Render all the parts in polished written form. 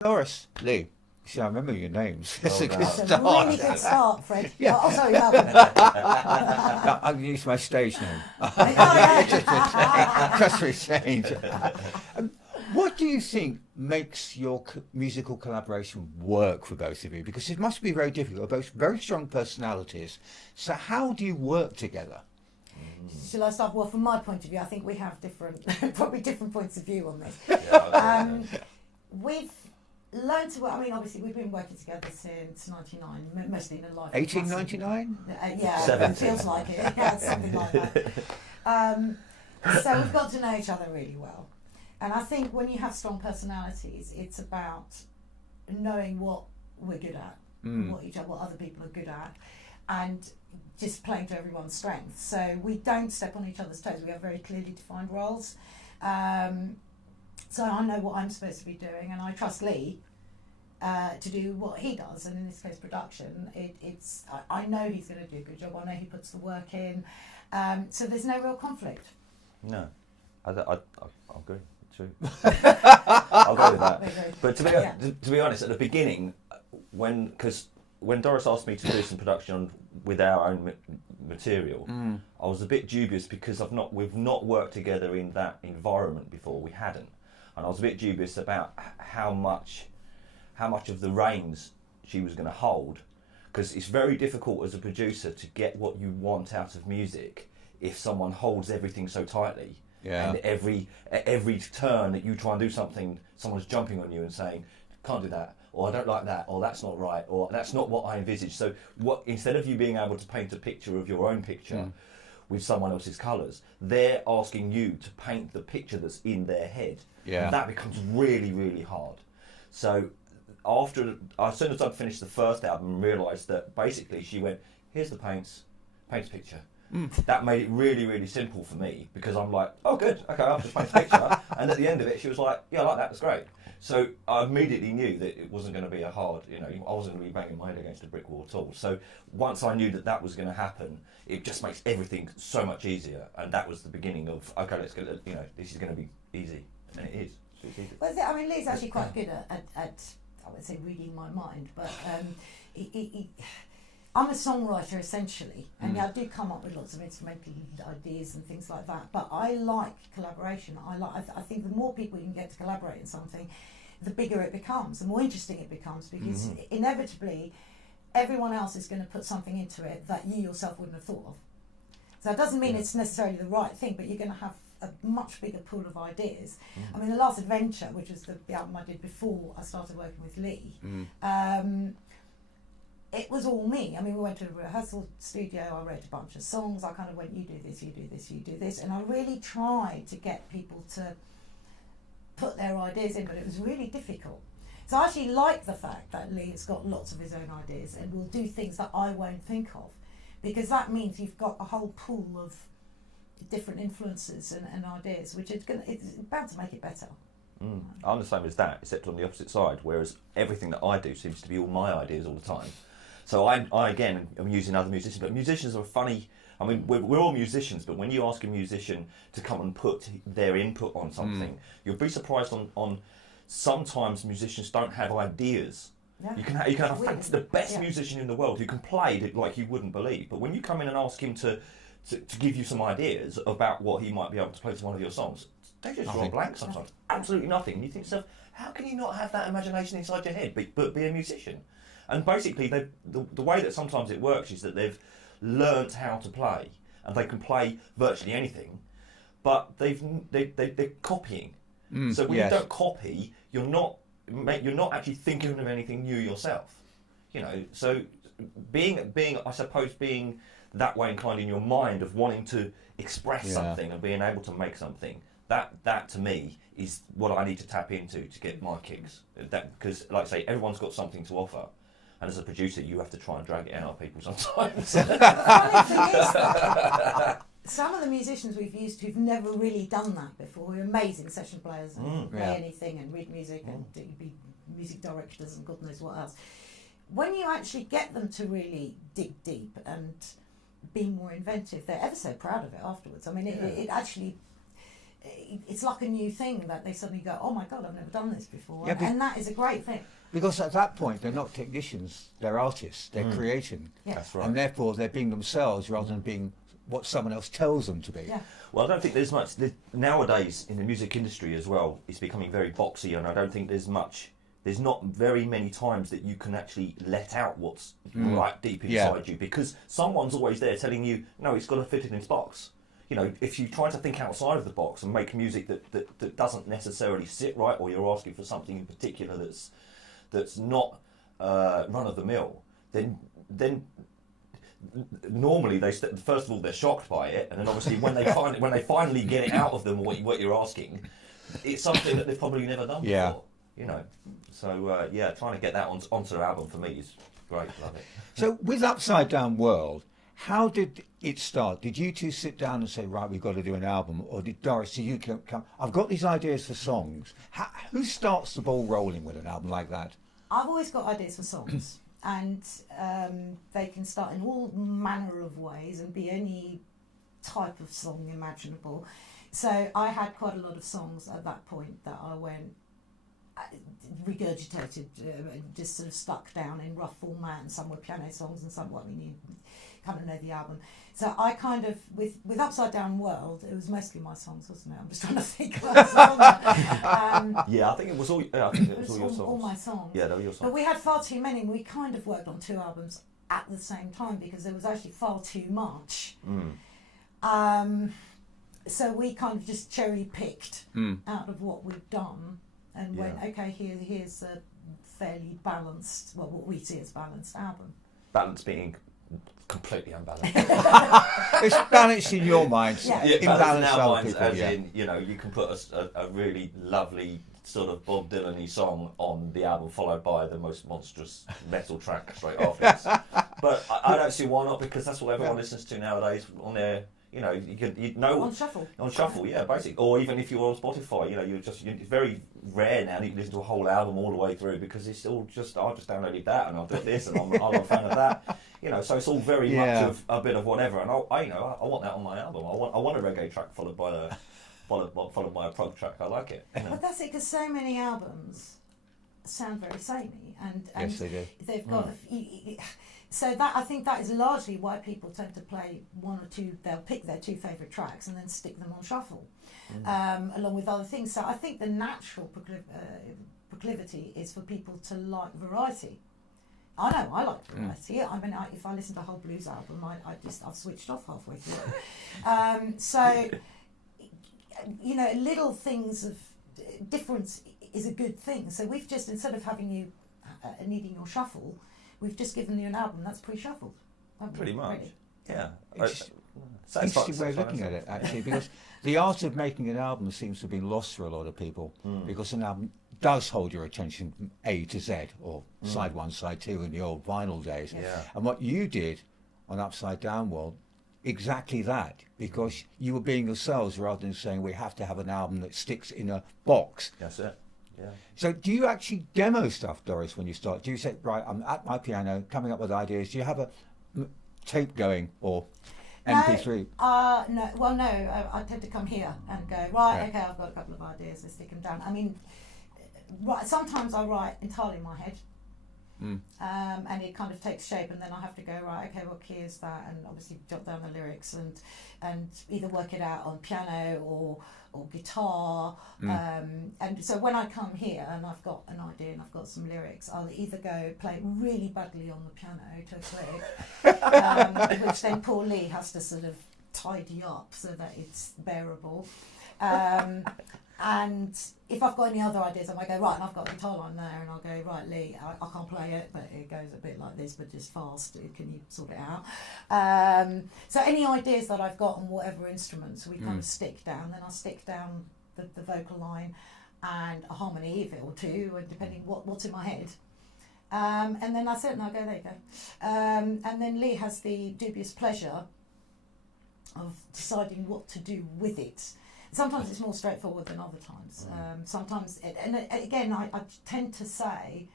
Doris, Lee. See, I remember your names. It's Well a good done. That's a really start. good start, Fred. Yeah. Oh, sorry, Malcolm. I'll use my stage name. Oh, yeah. Just for a change. What do you think makes your musical collaboration work for both of you? Because it must be very difficult. You're both very strong personalities. So how do you work together? Shall I start? Well, from my point of view, I think we have probably different points of view on this. We've learned to work. I mean, obviously, we've been working together since '99, mostly in a live. 1899? Yeah, 17. it feels like it. Yeah, something like that. So we've got to know each other really well. And I think when you have strong personalities, it's about knowing what we're good at, what other people are good at, and just playing to everyone's strengths. So we don't step on each other's toes. We have very clearly defined roles. So I know what I'm supposed to be doing, and I trust Lee to do what he does. And in this case, production. I know he's going to do a good job. I know he puts the work in. So there's no real conflict. No, I agree. True. I'll go with that. But to be honest, at the beginning, when Doris asked me to do some production with our own material, I was a bit dubious because we've not worked together in that environment before. We hadn't, and I was a bit dubious about how much of the reins she was going to hold, because it's very difficult as a producer to get what you want out of music if someone holds everything so tightly. Yeah. And every turn that you try and do something, someone's jumping on you and saying, "Can't do that," or "I don't like that," or "That's not right," or "That's not what I envisaged." So instead of you being able to paint a picture of your own picture with someone else's colours, they're asking you to paint the picture that's in their head. Yeah. And that becomes really, really hard. So as soon as I'd finished the first album and realised that basically she went, "Here's the paint a picture." That made it really, really simple for me, because I'm like, "Oh, good, okay, I'll just paint a picture." And at the end of it, she was like, "Yeah, I like that, that's great." So I immediately knew that it wasn't going to be I wasn't going to be banging my head against a brick wall at all. So once I knew that was going to happen, it just makes everything so much easier. And that was the beginning of, okay, let's get, this is going to be easy. And it is. It's easy. Well, I mean, Lee's actually quite good at I would say reading my mind, but I'm a songwriter essentially, and I do come up with lots of instrumental ideas and things like that. But I like collaboration. I think the more people you can get to collaborate in something, the bigger it becomes, the more interesting it becomes, because inevitably everyone else is going to put something into it that you yourself wouldn't have thought of. So it doesn't mean it's necessarily the right thing, but you're going to have a much bigger pool of ideas. I mean, The Last Adventure, which was the album I did before I started working with Lee, it was all me. I mean, we went to a rehearsal studio, I wrote a bunch of songs, I kind of went, you do this, you do this, you do this, and I really tried to get people to put their ideas in, but it was really difficult. So I actually like the fact that Lee has got lots of his own ideas and will do things that I won't think of, because that means you've got a whole pool of different influences and ideas, which it's bound to make it better. I'm the same as that, except on the opposite side, whereas everything that I do seems to be all my ideas all the time. So I again am using other musicians, but musicians are funny. I mean, we're all musicians, but when you ask a musician to come and put their input on something, you'll be surprised on sometimes musicians don't have ideas. Yeah. You can have the best musician in the world who can play it like you wouldn't believe, but when you come in and ask him to give you some ideas about what he might be able to play to one of your songs, they just draw blank sometimes. Absolutely nothing. And you think to yourself, how can you not have that imagination inside your head, but be a musician? And basically, the way that sometimes it works is that they've learnt how to play, and they can play virtually anything, but they're copying. So when you don't copy, you're not actually thinking of anything new yourself. So being I suppose being that way inclined in your mind of wanting to express something and being able to make something, that to me is what I need to tap into to get my kicks. Because, like I say, everyone's got something to offer, and as a producer, you have to try and drag it out of people sometimes. The funny thing is that some of the musicians we've used who've never really done that before, who are amazing session players and play anything and read music and be music directors and God knows what else. When you actually get them to really dig deep and be more inventive, they're ever so proud of it afterwards. I mean, it actually, it's like a new thing that they suddenly go, oh my God, I've never done this before. Yeah, and that is a great thing. Because at that point, they're not technicians, they're artists, they're creating. Yeah. That's right. And therefore, they're being themselves rather than being what someone else tells them to be. Yeah. Well, I don't think there's much nowadays in the music industry as well. It's becoming very boxy, and I don't think there's much. There's not very many times that you can actually let out what's right deep inside you, because someone's always there telling you, no, it's got to fit in this box. You know, if you try to think outside of the box and make music that doesn't necessarily sit right, or you're asking for something in particular that's not run of the mill, then normally first of all they're shocked by it, and then obviously when they finally get it out of them what you're asking, it's something that they've probably never done before. You know, so trying to get that onto an album for me is great. Love it. So with Upside Down World, how did it start? Did you two sit down and say, right, we've got to do an album? Or did Doris, so you come, I've got these ideas for songs. Who starts the ball rolling with an album like that? I've always got ideas for songs, and they can start in all manner of ways and be any type of song imaginable. So I had quite a lot of songs at that point that I regurgitated, just sort of stuck down in rough format, and some were piano songs and some, you kind of know the album. So I kind of, with Upside Down World, it was mostly my songs, wasn't it? I'm just trying to think of a song. I think it was all. I think it was all your songs. All my songs. Yeah, they were your songs. But we had far too many, and we kind of worked on 2 albums at the same time because there was actually far too much. So we kind of just cherry picked out of what we've done and went, okay, here's a fairly balanced, well, what we see as balanced album. Balance being completely unbalanced. It's balanced in your mind, Yeah. Balanced in imbalanced our other minds, people. as in, you know, you can put a really lovely sort of Bob Dylan-y song on the album, followed by the most monstrous metal track straight afterwards. But I don't see why not, because that's what everyone listens to nowadays on their. You know, you know On shuffle. On shuffle, yeah, basically. Or even if you're on Spotify, you know, it's very rare now that you can listen to a whole album all the way through, because it's all just, I just downloaded that and I'll do this and I'm a fan of that. You know, so it's all very much of a bit of whatever. And I want that on my album. I want a reggae track followed by a prog track. I like it. You know? But that's it, because so many albums sound very samey, and Yes, they do. they've got. So that, I think that is largely why people tend to play 1 or 2. They'll pick their 2 favourite tracks and then stick them on shuffle, along with other things. So I think the natural proclivity is for people to like variety. I know I like variety. I mean, if I listen to a whole blues album, I've switched off halfway through. So you know, little things of difference is a good thing. So we've just, instead of having you needing your shuffle, we've just given you an album that's pre-shuffled. Pretty much. Ready. Yeah. It's interesting way of looking at it, actually, because the art of making an album seems to have been lost for a lot of people, because an album does hold your attention from A to Z, or side 1, side 2 in the old vinyl days. Yeah. And what you did on Upside Down World, exactly that, because you were being yourselves rather than saying we have to have an album that sticks in a box. That's it. Yeah. So do you actually demo stuff, Doris, when you start? Do you say, right, I'm at my piano coming up with ideas? Do you have a tape going or MP3? No. Well, no. I tend to come here and go, right, okay, I've got a couple of ideas, let's stick them down. I mean, sometimes I write entirely in my head. And it kind of takes shape, and then I have to go, right, okay, what key is that, and obviously jot down the lyrics and either work it out on piano or guitar. And so when I come here and I've got an idea and I've got some lyrics, I'll either go play it really badly on the piano to a click, which then poor Lee has to sort of tidy up so that it's bearable. And if I've got any other ideas, I might go, right, and I've got a guitar line there, and I'll go, right, Lee, I can't play it, but it goes a bit like this, but just fast. Can you sort it out? So any ideas that I've got on whatever instruments, we kind of stick down. Then I'll stick down the vocal line and a harmony or 2, and depending what's in my head. And then that's it, and I'll go, there you go. And then Lee has the dubious pleasure of deciding what to do with it. Sometimes it's more straightforward than other times. Sometimes, and again, I tend to say,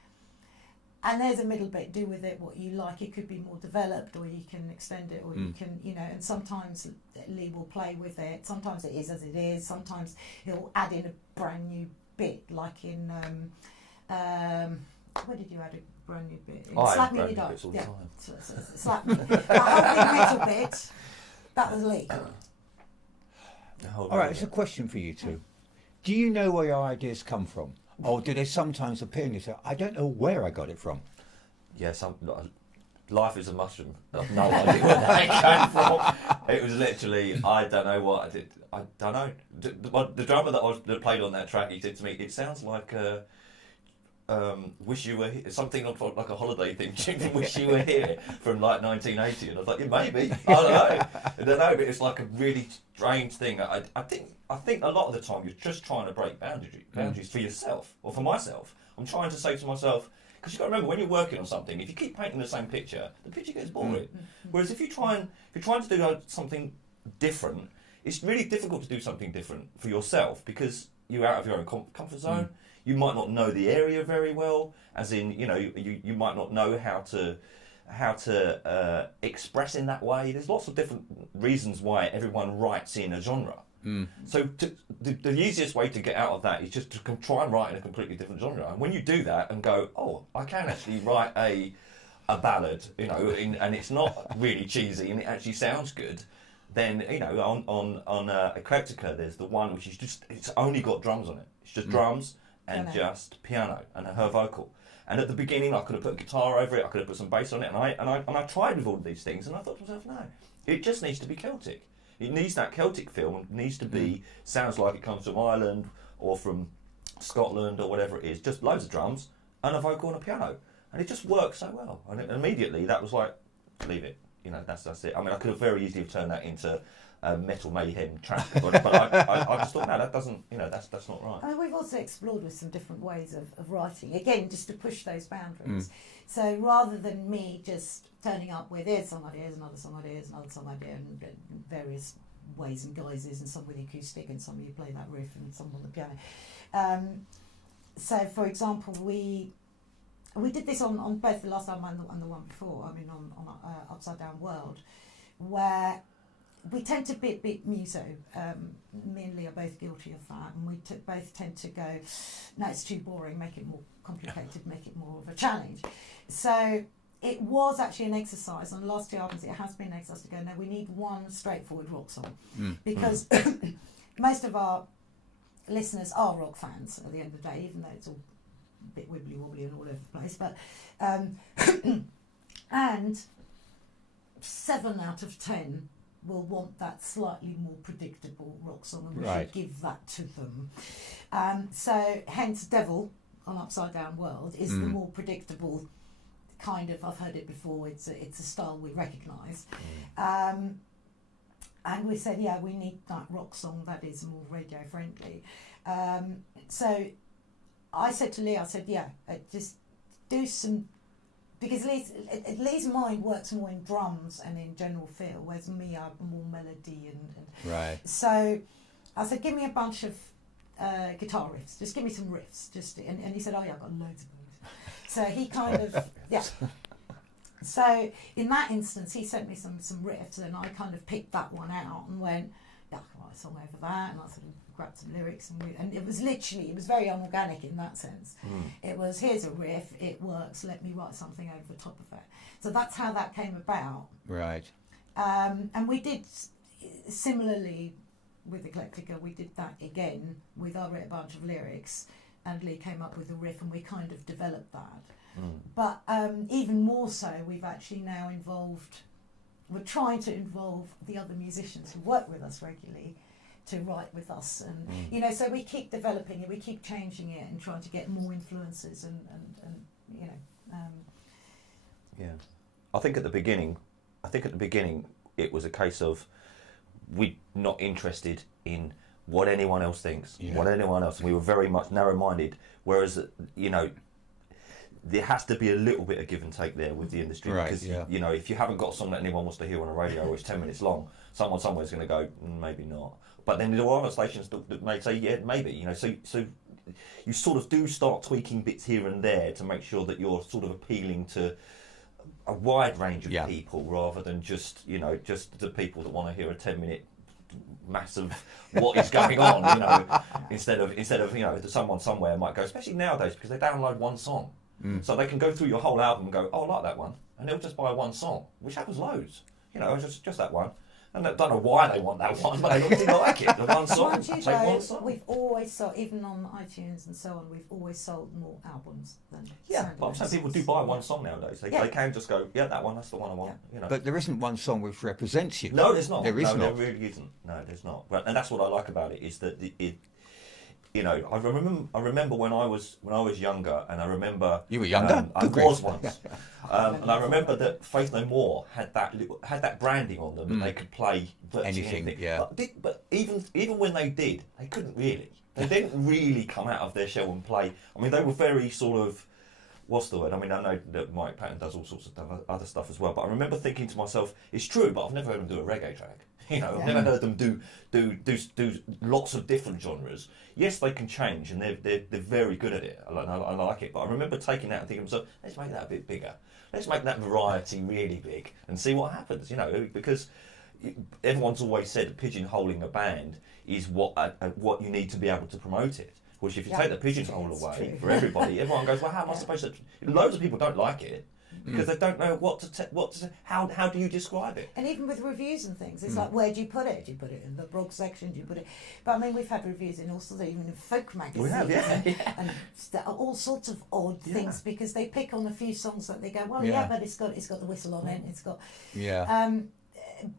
And there's a middle bit, do with it what you like. It could be more developed, or you can extend it, or you can, you know, and sometimes Lee will play with it. Sometimes it is as it is. Sometimes he'll add in a brand new bit, like in, where did you add a brand new bit? In I Slap add Me brand When You new Die. bits all the Yeah, time. Slap Me. That whole big metal bit, that was Lee. All right, it's a question for you two. Do you know where your ideas come from? Or do they sometimes appear and you say, I don't know where I got it from? Yeah, life is a mushroom. I've no idea where that came from. It was literally, I don't know what I did. I don't know. The drummer that played on that track, he said to me, it sounds like Wish You Were Here, something like a holiday thing, Wish You Were Here from like 1980. And I was like, yeah, maybe. I don't know, but it's like a really strange thing. I think a lot of the time you're just trying to break boundaries for yourself, or for myself. I'm trying to say to myself, because you've got to remember, when you're working on something, if you keep painting the same picture, the picture gets boring. Whereas if you're trying to do something different, it's really difficult to do something different for yourself, because you're out of your own comfort zone. You might not know the area very well, as in, you know, you might not know how to express in that way. There's lots of different reasons why everyone writes in a genre. So the easiest way to get out of that is just to try and write in a completely different genre. And when you do that and go, oh, I can actually write a ballad, you know, and it's not really cheesy and it actually sounds good, then, you know, on Eclectica, there's the one which is just, it's only got drums on it. It's just drums and just piano and her vocal. And at the beginning, I could have put a guitar over it, I could have put some bass on it, and I tried with all of these things, and I thought to myself, no, it just needs to be Celtic. It needs that Celtic feel, and it needs to be, sounds like it comes from Ireland or from Scotland or whatever it is, just loads of drums and a vocal and a piano. And it just works so well. And immediately that was like, leave it. You know, that's it. I mean, I could have very easily turned that into a metal mayhem track, but I just thought, no, that doesn't, you know, that's not right. I mean, we've also explored with some different ways of writing, again, just to push those boundaries. So rather than me just turning up with, here's some ideas, another song idea, another song idea, and various ways and guises, and some with acoustic, and some you play that riff, and some on the piano. So, for example, we did this on both the last album and the one before, I mean, on Upside Down World, where we tend to bit muso. Me and Lee are both guilty of that, and we both tend to go, no, it's too boring, make it more complicated, make it more of a challenge. So it was actually an exercise. On the last two albums, it has been an exercise to go, no, we need one straightforward rock song. Because most of our listeners are rock fans at the end of the day, even though it's all a bit wibbly wobbly and all over the place. But and 7 out of 10 will want that slightly more predictable rock song, and we should give that to them. So hence Devil on Upside Down World is the more predictable kind of, I've heard it before, it's a style we recognise. And we said, yeah, we need that rock song that is more radio friendly. So I said to Lee, I said, yeah, just do some, because Lee's mind works more in drums and in general feel, whereas me, I'm more melody and Right. So I said, give me a bunch of guitar riffs, just give me some riffs, and he said, oh yeah, I've got loads of those. So he kind of, yeah. So in that instance, he sent me some riffs, and I kind of picked that one out and went, yeah, I can write a song over that, and I sort of grabbed some lyrics, and it was very unorganic in that sense. It was, here's a riff, it works, let me write something over the top of it. So that's how that came about. Right. And we did similarly with Eclectica, we did that again with, I wrote a bunch of lyrics and Lee came up with a riff, and we kind of developed that. But even more so, we've actually now we're trying to involve the other musicians who work with us regularly to write with us, and you know, so we keep developing it, we keep changing it, and trying to get more influences, and you know. Yeah, I think at the beginning, it was a case of we're not interested in what anyone else thinks, and we were very much narrow-minded. Whereas, you know, there has to be a little bit of give and take there with the industry, because you know, if you haven't got a song that anyone wants to hear on a radio, or it's 10 minutes long, someone somewhere's going to go, maybe not. But then there are other stations that may say, yeah, maybe. You know, so you sort of do start tweaking bits here and there to make sure that you're sort of appealing to a wide range of people, rather than just the people that want to hear a 10-minute massive what is going on, instead of someone somewhere might go, especially nowadays, because they download one song, so they can go through your whole album and go, oh, I like that one, and they'll just buy one song, which happens loads, just that one. And I don't know why they want that one, but they obviously like it. The one song. One song. We've always sold, even on iTunes and so on, we've always sold more albums than but some people do buy one song nowadays. They can just go, that one, that's the one I want. But there isn't one song which represents you. No, there's not. There is not. There really isn't. No, there's not. And that's what I like about it, is that I remember when I was younger, and I remember you were younger. I was once, and I remember that Faith No More had that branding on them, and they could play virtually anything. Yeah. But even when they did, they couldn't really. They didn't really come out of their shell and play. I mean, they were very sort of, what's the word? I mean, I know that Mike Patton does all sorts of other stuff as well, but I remember thinking to myself, it's true, but I've never heard them do a reggae track. I've never heard them do lots of different genres. Yes, they can change, and they're very good at it. I like it. But I remember taking that and thinking to myself, let's make that a bit bigger. Let's make that variety really big and see what happens. Because everyone's always said pigeonholing a band is what you need to be able to promote it. Which if you take the pigeonhole away for everybody, everyone goes, well, how am I supposed to? Loads of people don't like it. Because they don't know what to say. How do you describe it? And even with reviews and things, it's like, where do you put it? Do you put it in the blog section? Do you put it? But I mean, we've had reviews in all sorts of, even in folk magazines. We have, and all sorts of odd things, because they pick on a few songs that they go, well, but it's got the whistle on it. It's got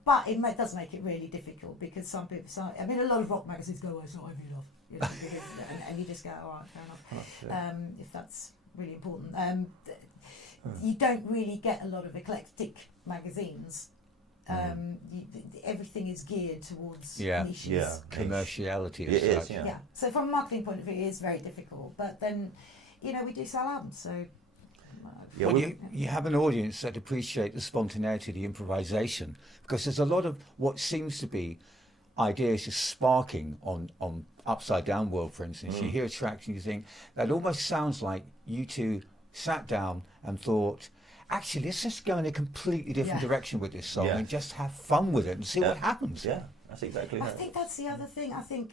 but it does make it really difficult, because some people say, I mean, a lot of rock magazines go, well, it's not heavy enough, and you just go, all right, fair enough. If that's really important. You don't really get a lot of eclectic magazines. Everything is geared towards niches. Yeah, commerciality. It is, yeah. So from a marketing point of view, it is very difficult. But then, we do sell albums, so... you have an audience that appreciate the spontaneity, the improvisation, because there's a lot of what seems to be ideas just sparking on Upside Down World, for instance. You hear a track and you think, that almost sounds like you two sat down and thought, actually, let's just go in a completely different direction with this song and just have fun with it and see what happens. Yeah, that's exactly I think that's the other thing. I think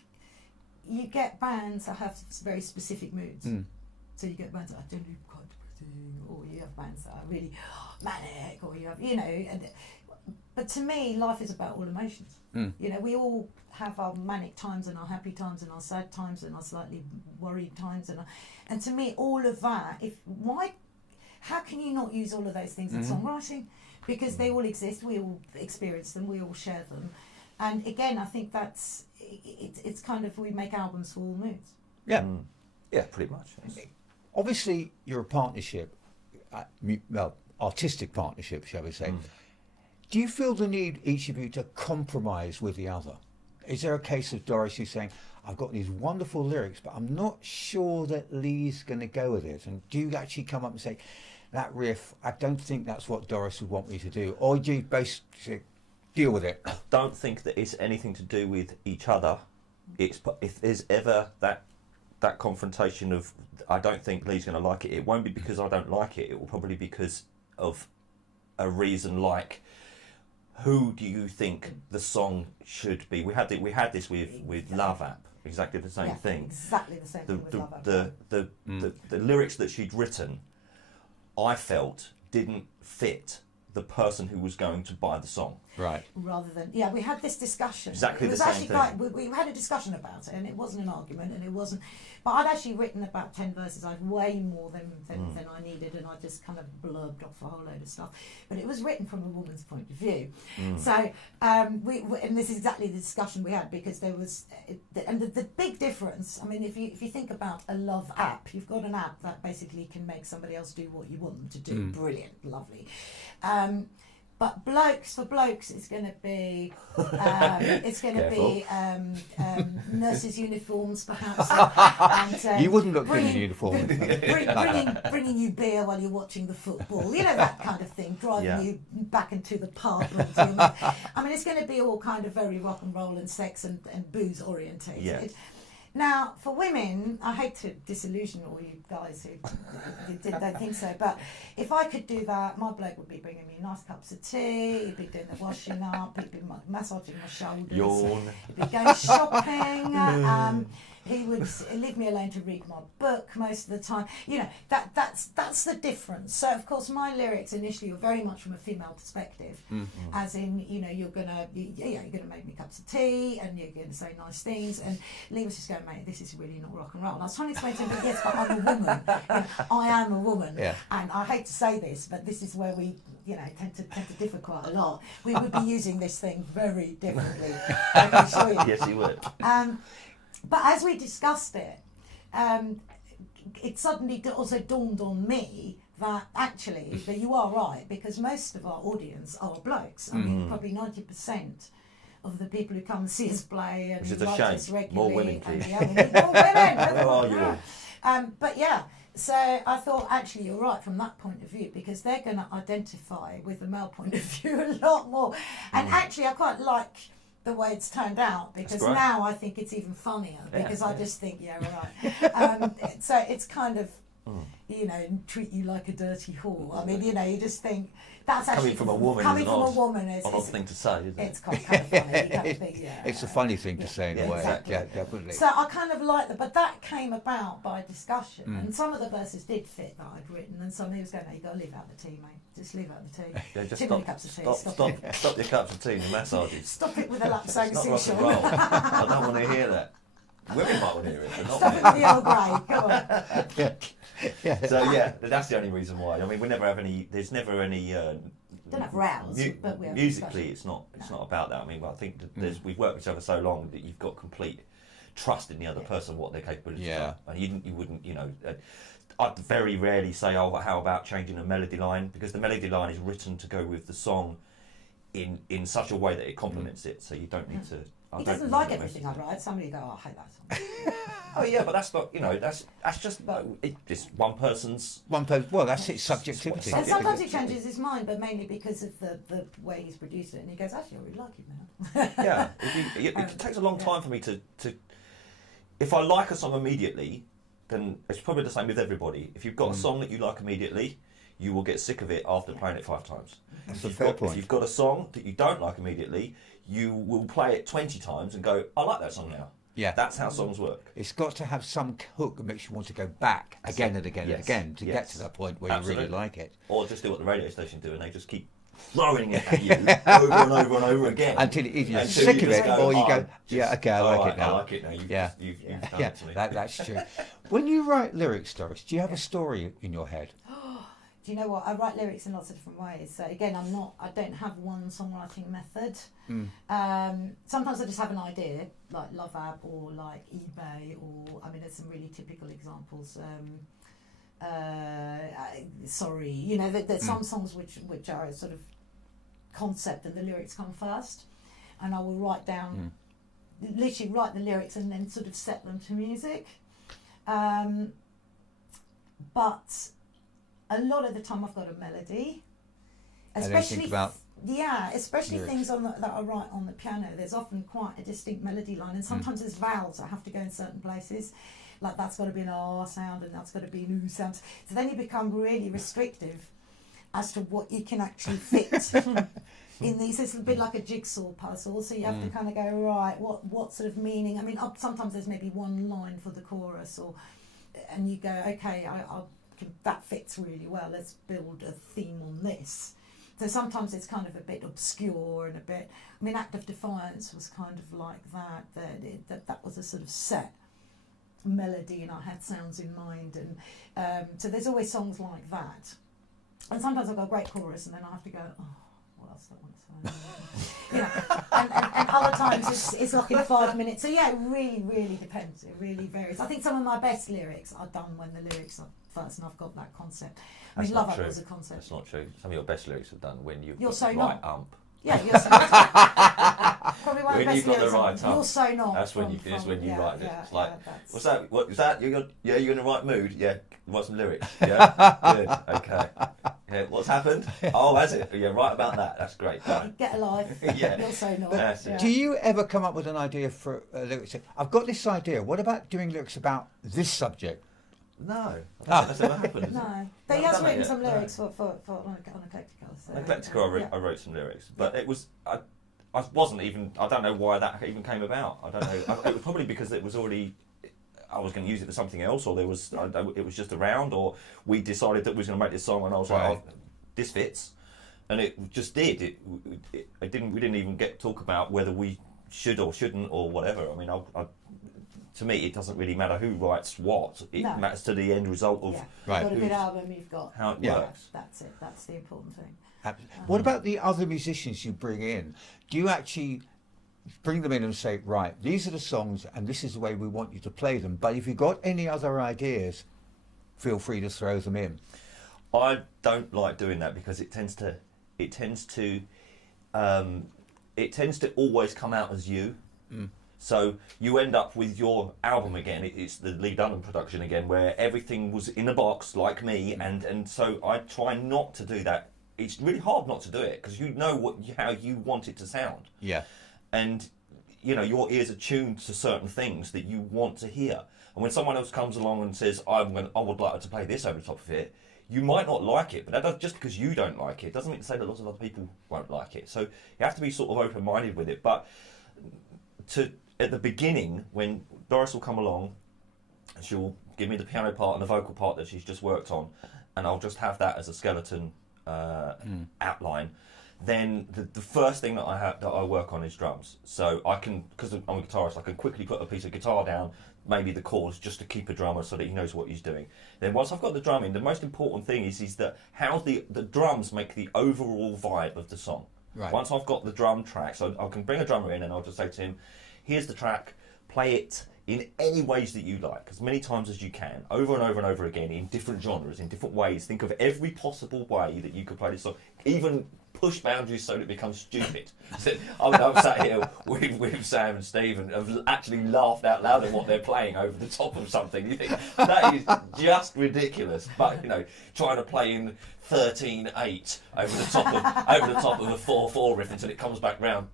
you get bands that have very specific moods. So you get bands that are generally quite depressing, or you have bands that are really manic, or you have, but to me, life is about all emotions. We all have our manic times and our happy times and our sad times and our slightly worried times, and to me, all of that. How can you not use all of those things in songwriting? Because they all exist. We all experience them. We all share them. And again, I think it's kind of, we make albums for all moods. Yeah, yeah, pretty much. Yes. Obviously, you're a partnership, artistic partnership, shall we say. Do you feel the need, each of you, to compromise with the other? Is there a case of Doris who's saying, I've got these wonderful lyrics, but I'm not sure that Lee's going to go with it? And do you actually come up and say, that riff, I don't think that's what Doris would want me to do? Or do you basically deal with it? I don't think that it's anything to do with each other. If there's ever that confrontation of, I don't think Lee's going to like it, it won't be because I don't like it. It will probably be because of a reason like, who do you think the song should be? We had this with Love App, exactly the same thing. Exactly the same thing with Love App. The lyrics that she'd written, I felt didn't fit the person who was going to buy the song. Right. Rather than, we had this discussion. Exactly the same thing. We had a discussion about it, and it wasn't an argument, and it wasn't. But I'd actually written about 10 verses. I'd way more than I needed, and I just kind of blurbed off a whole load of stuff. But it was written from a woman's point of view. So, and this is exactly the discussion we had, because there was, and the big difference. I mean, if you think about a love app, you've got an app that basically can make somebody else do what you want them to do. Brilliant, lovely. But for blokes, it's going to be nurses' uniforms, perhaps. And, you wouldn't look good in uniform. Bringing you beer while you're watching the football, that kind of thing, driving you back into the pub. I mean, it's going to be all kind of very rock and roll and sex and booze orientated. Now, for women, I hate to disillusion all you guys who don't think so, but if I could do that, my bloke would be bringing me nice cups of tea, he'd be doing the washing up, he'd be massaging my shoulders, Yawn. he'd be going shopping, he would leave me alone to read my book most of the time. You know, that's the difference. So, of course, my lyrics initially were very much from a female perspective, as in, you know, you're gonna make me cups of tea and you're gonna say nice things. And Lee was just going, mate, this is really not rock and roll. And I was trying to explain to him, but yes, but I'm a woman. You know, I am a woman, and I hate to say this, but this is where we, you know, tend to differ quite a lot. We would be using this thing very differently. I can assure you. Yes, you would. But as we discussed it, it suddenly also dawned on me that actually, that you are right, because most of our audience are blokes. I mean, probably 90% of the people who come and see us play and Which is a write shame. us regularly. More women, and, please. yeah, we need more women. Where are you all? But yeah, so I thought actually you're right from that point of view, because they're going to identify with the male point of view a lot more. And actually, I quite like the way it's turned out, because now I think it's even funnier, because I just think, yeah, right. So it's kind of, you know, treat you like a dirty whore. I mean, you know, you just think that's actually coming from a woman. Coming from a woman is an odd thing to say, isn't it? It's kind of funny. You kind of think, yeah, It's a funny thing to say in a way. exactly. Yeah, definitely. So I kind of like that, but that came about by discussion, and some of the verses did fit that I'd written, and some he was going, no, you got to leave out the tea, mate. Just leave out the tea. Yeah, just Too many cups of tea. stop your cups of tea and massages. Stop it with the lap It's not rock and section. roll. I don't want to hear that. Women might want to hear it, but not Stop me. it with the old grey. Come on. Yeah. So yeah, that's the only reason why. I mean, we never have any. There's never any. Don't have rows, but we have musically, discussion. it's not about that. I mean, I think that we've worked with each other so long that you've got complete trust in the other person, what their capabilities are, and you wouldn't, you know. I'd very rarely say, oh, how about changing a melody line, because the melody line is written to go with the song in such a way that it complements it, so you don't need to. He doesn't like everything I write. Somebody go, oh, I hate that song. Oh yeah, but that's not, you know, that's just it's one person's. Well, that's its subjectivity. And sometimes he changes his mind, but mainly because of the way he's produced it, and he goes, actually, I really like it now. Yeah, it takes a long time for me to. If I like a song immediately, then it's probably the same with everybody. If you've got a song that you like immediately, you will get sick of it after playing it 5 times. That's a fair point. If you've got a song that you don't like immediately, you will play it 20 times and go, I like that song now. Yeah. That's how songs work. It's got to have some hook that makes you want to go back again and again and again to get to that point where you really like it. Or just do what the radio station do, and they just keep throwing it at you over and over and over again. Until either you're sick of it, or you go, yeah, okay, I like it now. I like it now. You've done it to me. That's true. When you write lyrics, Doris, do you have a story in your head? Do you know what? I write lyrics in lots of different ways. So again, I don't have one songwriting method. Sometimes I just have an idea, like Love App or like eBay, or I mean, there's some really typical examples. Sorry, you know, there's some songs which are a sort of concept and the lyrics come first, and I will write down, literally write the lyrics and then sort of set them to music. But a lot of the time I've got a melody, especially things that I write on the piano. There's often quite a distinct melody line, and sometimes there's vowels that have to go in certain places. Like that's got to be an R sound and that's got to be an U sound. So then you become really restrictive as to what you can actually fit in these. It's a bit like a jigsaw puzzle. So you have to kind of go, right, what sort of meaning? I mean, sometimes there's maybe one line for the chorus, and you go, okay, that fits really well. Let's build a theme on this. So sometimes it's kind of a bit obscure and a bit. I mean, Act of Defiance was kind of like that. That was a sort of set melody, and I had sounds in mind, and so there's always songs like that. And sometimes I've got a great chorus, and then I have to go, oh, what else do I want to say? You know, and other times it's like in 5 minutes. So yeah, it really, really depends. It really varies. I think some of my best lyrics are done when the lyrics are first, and I've got that concept. I mean, Love Up was a concept. That's not true. Some of your best lyrics are done when you've You're got so the not. right ump. Yeah, you're so not. Probably one of the When best you've got the lyrics. right ump. You're so not. That's when you write it. It's like, that's- what's that? What is that? You're in the right mood? Yeah. What's some lyrics? Yeah. Good. Okay. Yeah, what's happened? Oh, has it? Yeah, right about that. That's great. Done. Get a life. Yeah. You're so not. That's it. Do you ever come up with an idea for lyrics? I've got this idea. What about doing lyrics about this subject? No, that's never happened. Is it? No. But he I've has done that written yet. some No. lyrics for on Eclectical. So, On Eclectical, I wrote some lyrics, but it was I wasn't even. I don't know why that even came about. I don't know. It was probably because it was already. I was going to use it for something else, or there was it was just around, or we decided that we was going to make this song, and I was Right. like, oh, this fits, and it just did. It didn't. We didn't even get to talk about whether we should or shouldn't or whatever. I mean, to me, it doesn't really matter who writes what. It No. matters to the end result of Right. You've got a good Who's- album, you've got. how it Yeah. works. That's it. That's the important thing. What about the other musicians you bring in? Do you actually bring them in and say, right, these are the songs and this is the way we want you to play them, but if you've got any other ideas, feel free to throw them in? I don't like doing that because it tends to always come out as you. So you end up with your album again. It's the Lee Dunham production again, where everything was in a box like me, and so I try not to do that. It's really hard not to do it because you know how you want it to sound, Yeah. and you know your ears are tuned to certain things that you want to hear. And when someone else comes along and says, I would like to play this over the top of it, you might not like it, but that just because you don't like it doesn't mean to say that lots of other people won't like it. So you have to be sort of open-minded with it. But at the beginning, when Doris will come along, she'll give me the piano part and the vocal part that she's just worked on, and I'll just have that as a skeleton outline. Then the first thing that I work on is drums. So I can, because I'm a guitarist, I can quickly put a piece of guitar down, maybe the chords, just to keep a drummer so that he knows what he's doing. Then once I've got the drumming, the most important thing is that how the drums make the overall vibe of the song. Right. Once I've got the drum track, so I can bring a drummer in and I'll just say to him, here's the track, play it in any ways that you like, as many times as you can, over and over and over again, in different genres, in different ways. Think of every possible way that you could play this song, even push boundaries so that it becomes stupid. So, I'm sat here with Sam and Steve and have actually laughed out loud at what they're playing over the top of something. You think, that is just ridiculous. But, you know, trying to play in 13/8 over the top of a 4/4 riff until it comes back round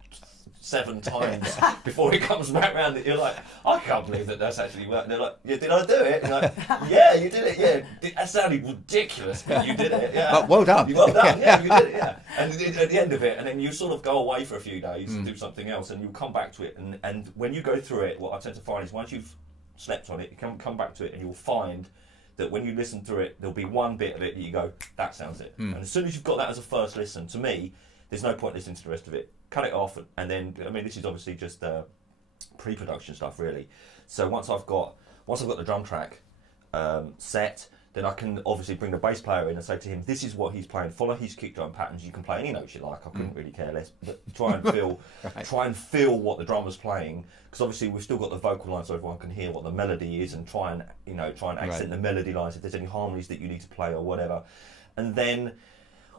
7 times before it comes back round, that you're like, I can't believe that's actually worked. And they're like, yeah, did I do it? And you're like, yeah, you did it. Yeah, that sounded ridiculous, but you did it. Yeah, But well done. Well done. Yeah, you did it. Yeah, and at the end of it, and then you sort of go away for a few days and do something else, and you come back to it. And when you go through it, what I tend to find is once you've slept on it, you can come back to it, and you'll find that when you listen through it, there'll be one bit of it that you go, that sounds it. And as soon as you've got that as a first listen, to me, there's no point listening to the rest of it. Cut it off, and then, I mean, this is obviously just pre-production stuff, really. So once I've got the drum track set, then I can obviously bring the bass player in and say to him, this is what he's playing. Follow his kick drum patterns. You can play any notes you like. I couldn't really care less, but try and feel what the drummer's playing, because obviously we've still got the vocal line so everyone can hear what the melody is, and try and accent the melody lines if there's any harmonies that you need to play or whatever. And then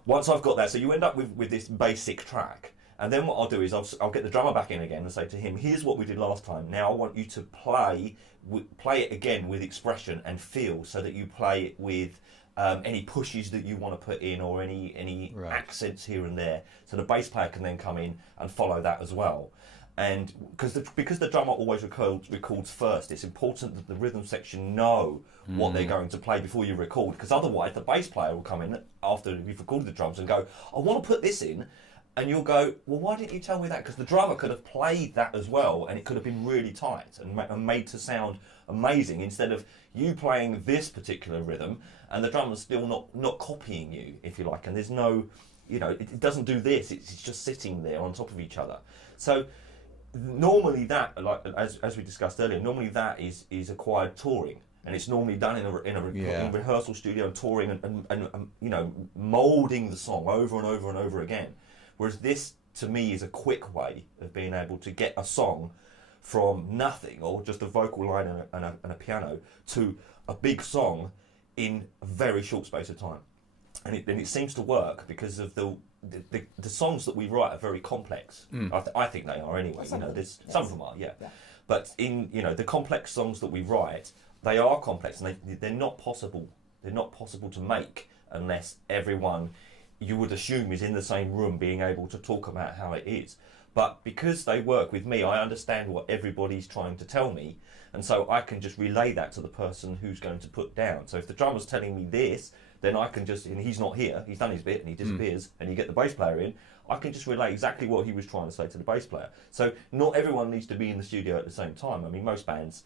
once I've got that, so you end up with this basic track. And then what I'll do is I'll get the drummer back in again and say to him, here's what we did last time. Now I want you to play it again with expression and feel, so that you play it with any pushes that you want to put in, or any Right. accents here and there. So the bass player can then come in and follow that as well. And because the drummer always records first, it's important that the rhythm section know what they're going to play before you record. Because otherwise the bass player will come in after you've recorded the drums and go, I want to put this in. And you'll go, well, why didn't you tell me that? Because the drummer could have played that as well, and it could have been really tight and made to sound amazing, instead of you playing this particular rhythm and the drummer's still not copying you, if you like. And there's no, it doesn't do this. It's just sitting there on top of each other. So normally that, like as we discussed earlier, normally that is acquired touring. And it's normally done in a rehearsal studio, and touring and moulding the song over and over and over again. Whereas this, to me, is a quick way of being able to get a song from nothing, or just a vocal line and a piano, to a big song in a very short space of time. And it seems to work because of the songs that we write are very complex. I think they are anyway. Some of them are, yeah. But in the complex songs that we write, they are complex, and they're not possible They're not possible to make unless everyone, you would assume, is in the same room being able to talk about how it is. But because they work with me, I understand what everybody's trying to tell me, and so I can just relay that to the person who's going to put down. So if the drummer's telling me this, then I can just, and he's not here, he's done his bit and he disappears, and you get the bass player in, I can just relay exactly what he was trying to say to the bass player. So not everyone needs to be in the studio at the same time. I mean, most bands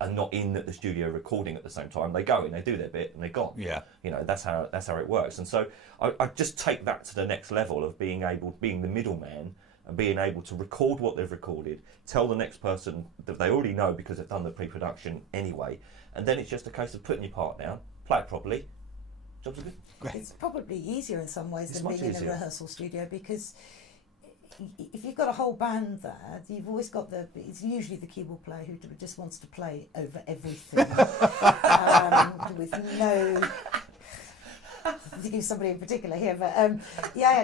are not in the studio recording at the same time. They go in, they do their bit, and they're gone. Yeah. You know, that's how it works. And so I just take that to the next level of being the middleman and being able to record what they've recorded, tell the next person that they already know because they've done the pre-production anyway, and then it's just a case of putting your part down, play it properly, jobs are good. It's probably easier in some ways It's than much being in easier. a rehearsal studio, because if you've got a whole band there, you've always got it's usually the keyboard player who just wants to play over everything with no, to use somebody in particular here, but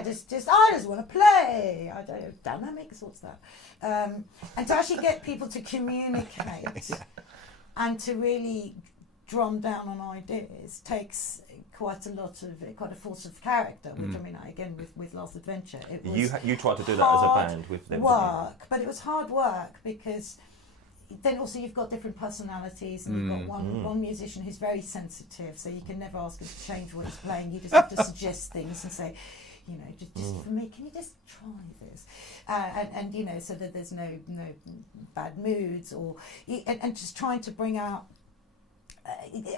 just I just want to play. I don't know, dynamics, what's that? And to actually get people to communicate and to really drum down on ideas takes quite a force of character, which I mean, again, with Last Adventure, it was You tried to do that as a band with them. work, but it was hard work because then also you've got different personalities, and you've got one musician who's very sensitive, so you can never ask him to change what he's playing. You just have to suggest things and say, you know, just for me, can you just try this? And you know, so that there's no bad moods, or and just trying to bring out.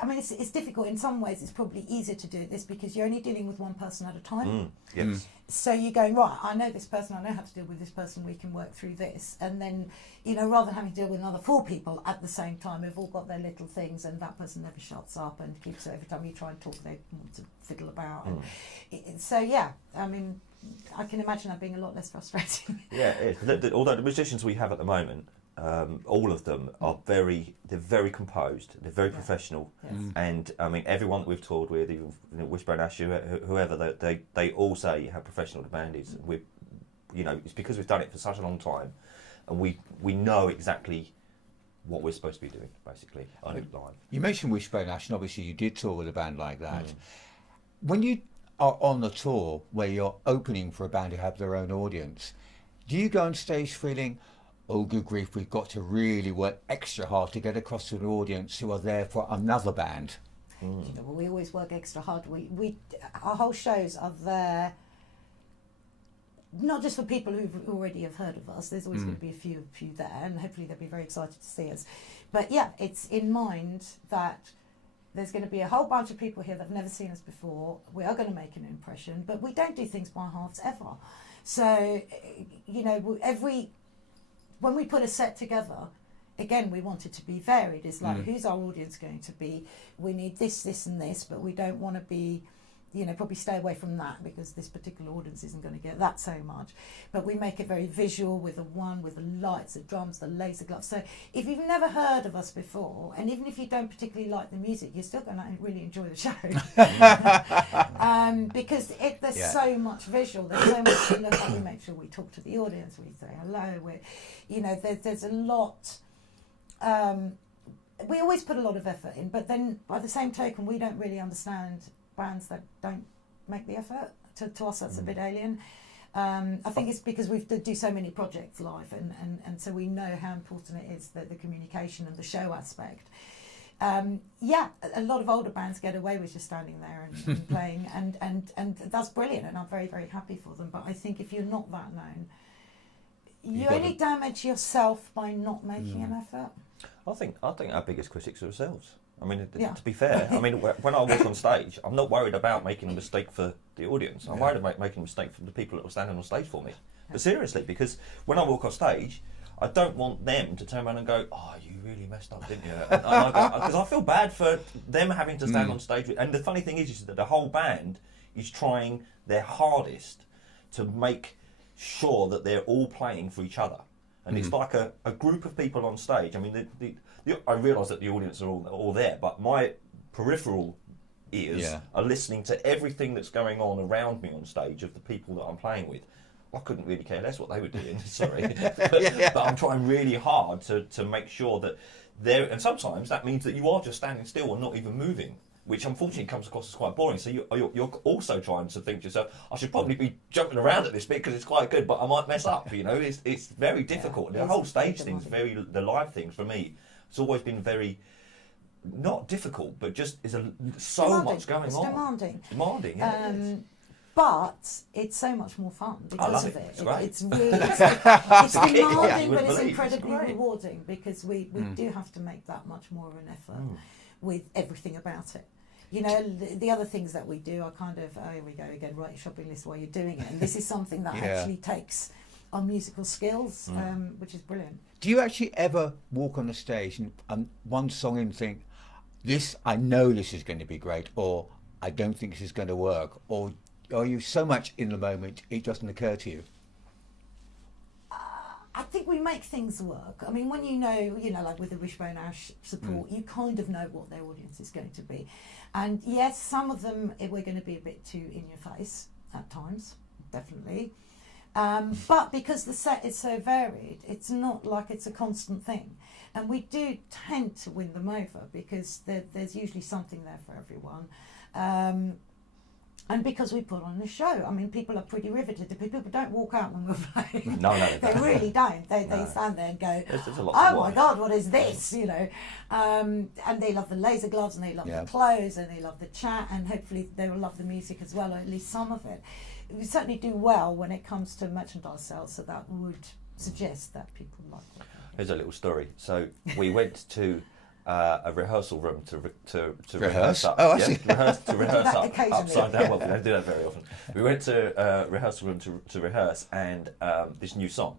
I mean, it's difficult in some ways. It's probably easier to do this because you're only dealing with one person at a time. Yes. So you're going, right, I know this person, I know how to deal with this person, we can work through this. And then, you know, rather than having to deal with another 4 people at the same time who've all got their little things, and that person never shuts up and keeps it every time you try and talk, they want to fiddle about. And so, yeah, I mean, I can imagine that being a lot less frustrating. Yeah, it is. Although the musicians we have at the moment, all of them are very composed, they're very professional, and I mean everyone that we've toured with, even Wishbone Ash, whoever, they all say how professional the band is. We, you know, it's because we've done it for such a long time, and we know exactly what we're supposed to be doing, basically, on it live. You mentioned Wishbone Ash, and obviously you did tour with a band like that. When you are on the tour where you're opening for a band who have their own audience, do you go on stage feeling, oh good grief, we've got to really work extra hard to get across to an audience who are there for another band? You know, well, we always work extra hard. Our whole shows are there not just for people who already have heard of us. There's always going to be a few there, and hopefully they'll be very excited to see us. But yeah, it's in mind that there's going to be a whole bunch of people here that have never seen us before. We are going to make an impression, but we don't do things by halves ever. So, you know, when we put a set together, again, we want it to be varied. It's like, who's our audience going to be? We need this, this and this, but we don't want to be, you know, probably stay away from that because this particular audience isn't going to get that so much. But we make it very visual with with the lights, the drums, the laser gloves. So if you've never heard of us before, and even if you don't particularly like the music, you're still going to really enjoy the show. Because there's so much visual, there's so much to look at. We make sure we talk to the audience, we say hello, you know, there's a lot. We always put a lot of effort in, but then by the same token, we don't really understand bands that don't make the effort. To us, that's a bit alien. I think it's because we do so many projects live, and so we know how important it is, the communication and the show aspect. A lot of older bands get away with just standing there and playing, and that's brilliant, and I'm very, very happy for them. But I think if you're not that known, you only damage yourself by not making an effort. I think our biggest critics are ourselves. I mean, to be fair, I mean, when I walk on stage, I'm not worried about making a mistake for the audience. I'm worried about making a mistake for the people that were standing on stage for me. But seriously, because when I walk on stage, I don't want them to turn around and go, "Oh, you really messed up, didn't you?" Because I feel bad for them having to stand on stage. And the funny thing is that the whole band is trying their hardest to make sure that they're all playing for each other. And it's like a group of people on stage. I mean, I realise that the audience are all there, but my peripheral ears are listening to everything that's going on around me on stage of the people that I'm playing with. I couldn't really care less what they were doing, sorry. But I'm trying really hard to make sure that they're... And sometimes that means that you are just standing still and not even moving. which unfortunately comes across as quite boring. So you're also trying to think to yourself, I should probably be jumping around at this bit because it's quite good, but I might mess up. You know, it's very difficult. Yeah, The whole stage it's thing's demanding. the live thing for me. It's always been very. Not difficult, but just so Demanding. much going It's on. demanding. Demanding, yeah. it is. But it's so much more fun I because love of it. it. It's great. It's really it's kick, yeah, demanding, you but wouldn't it's believe. incredibly It's great. rewarding because we do have to make that much more of an effort with everything about it. You know, the other things that we do are kind of, oh, here we go again, write your shopping list while you're doing it. And this is something that actually takes our musical skills, which is brilliant. Do you actually ever walk on the stage and one song and think, I know this is going to be great, or I don't think this is going to work, or are you so much in the moment it doesn't occur to you? I think we make things work. I mean, when you know, like with the Wishbone Ash support, you kind of know what their audience is going to be. And yes, some of them we're going to be a bit too in your face at times, definitely. But because the set is so varied, it's not like it's a constant thing. And we do tend to win them over because there's usually something there for everyone. And because we put on a show, I mean, people are pretty riveted. People don't walk out when we're playing. No, they really don't. They stand there and go, There's a lot "Oh to my watch. God, what is this?" You know, and they love the laser gloves, and they love the clothes, and they love the chat, and hopefully they will love the music as well, or at least some of it. We certainly do well when it comes to merchandise sales, so that would suggest that people like it. Here's a little story. So we went to a rehearsal room to Rehearse? rehearse up. Oh, I yeah, see. to rehearse that up occasionally. upside down. Well, we don't do that very often. We went to a rehearsal room to rehearse and this new song.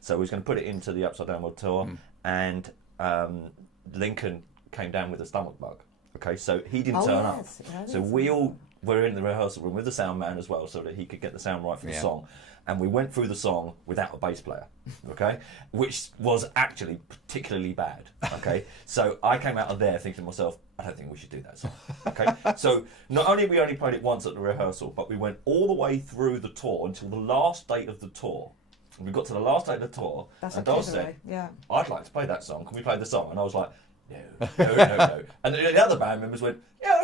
So we was going to put it into the Upside Down World Tour, and Lincoln came down with a stomach bug. Okay, so he didn't turn up. So we all were in the rehearsal room with the sound man as well, so that he could get the sound right for the song. And we went through the song without a bass player, okay, which was actually particularly bad, okay. So I came out of there thinking to myself, I don't think we should do that song, okay. So not only we only played it once at the rehearsal, but we went all the way through the tour until the last date of the tour. And we got to the last date of the tour, and Doris said, I'd like to play that song. Can we play the song? And I was like, no. And the other band members went,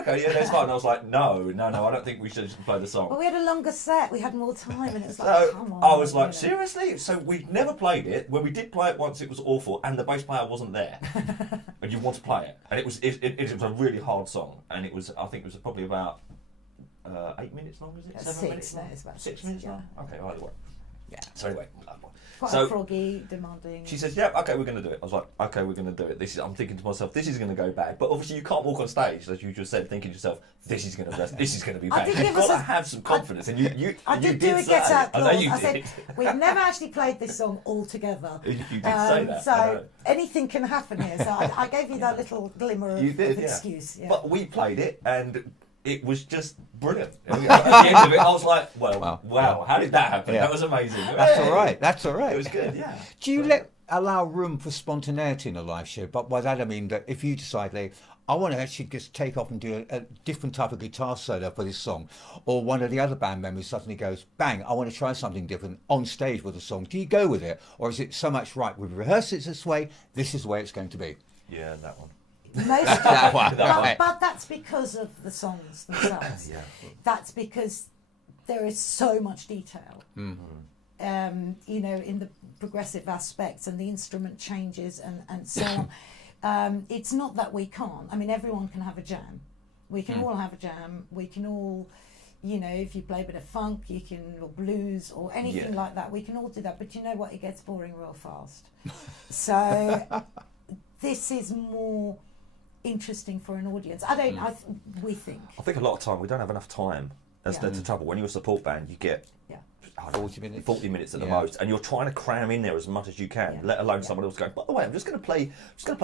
that's fine. And I was like, no, I don't think we should play the song. But we had a longer set, we had more time, and it was like, So come on. I was like, seriously? So we'd never played it. When we did play it once, it was awful, and the bass player wasn't there. And you want to play it, and it was a really hard song, and I think it was probably about 8 minutes long. Is it 7 minutes? No, it's about 6 minutes long. Okay, either way. Yeah. So anyway. Quite froggy, demanding. She says, "Yeah, okay, we're going to do it." I was like, "Okay, we're going to do it." I'm thinking to myself, "This is going to go bad." But obviously, you can't walk on stage, as you just said, thinking to yourself, "This is going to be bad." You've got to have some confidence, and you did did do a say, get out I know clause. you I did. said we've never actually played this song all together. You did say that. So anything can happen here. So I gave you that little glimmer of excuse. Yeah. But we played it, and it was just brilliant. At the end of it, I was like, wow, how did that happen? Yeah. That was amazing. That's all right. It was good, yeah. Do you allow room for spontaneity in a live show? But by that I mean that if you decide, I want to actually just take off and do a different type of guitar solo for this song, or one of the other band members suddenly goes, bang, I want to try something different on stage with a song. Do you go with it? Or is it so much, right, we've rehearsed it this way, this is the way it's going to be? Yeah, that one. Most of That it, one. but that's because of the songs themselves. That's because there is so much detail. In the progressive aspects and the instrument changes and so on. It's not that we can't. I mean, everyone can have a jam. We can all have a jam. We can all, if you play a bit of funk, or blues or anything like that, we can all do that. But you know what? It gets boring real fast. So this is more interesting for an audience. We think. I think a lot of time we don't have enough time. That's the trouble. When you're a support band, you get 40 minutes. 40 minits at the most, and you're trying to cram in there as much as you can. Let alone someone else going, by the way, I'm just going to play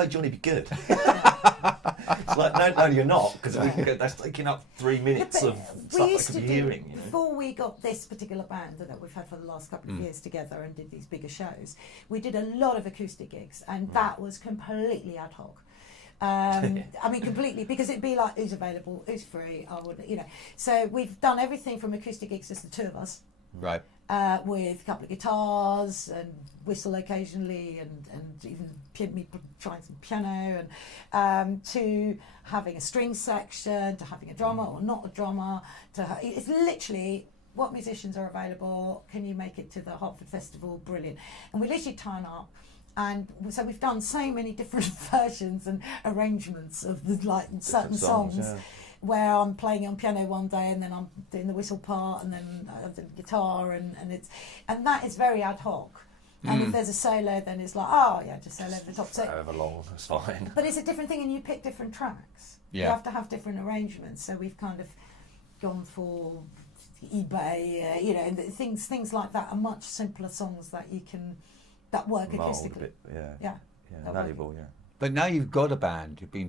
Johnny Be Good. It's like, no, you're not, because that's taking up 3 minutes of stuff I could be hearing. Before we got this particular band that we've had for the last couple of years together and did these bigger shows, we did a lot of acoustic gigs, and that was completely ad hoc. I mean, completely, because it'd be like, who's available, who's free, So we've done everything from acoustic gigs, just the two of us. Right. with a couple of guitars and whistle occasionally, and even me trying some piano, and to having a string section, to having a drummer or not a drummer. It's literally what musicians are available. Can you make it to the Hertford Festival? Brilliant. And we literally turn up. And so we've done so many different versions and arrangements of certain songs. Yeah. Where I'm playing on piano one day, and then I'm doing the whistle part, and then the guitar, and that is very ad hoc. And if there's a solo, then it's like, oh yeah, just solo over the top. So however long, that's fine. But it's a different thing, and you pick different tracks. Yeah. You have to have different arrangements. So we've kind of gone for eBay, and things like that are much simpler songs that work Mold acoustically. a bit, yeah, Yeah. valuable, yeah. But now you've got a band, you've been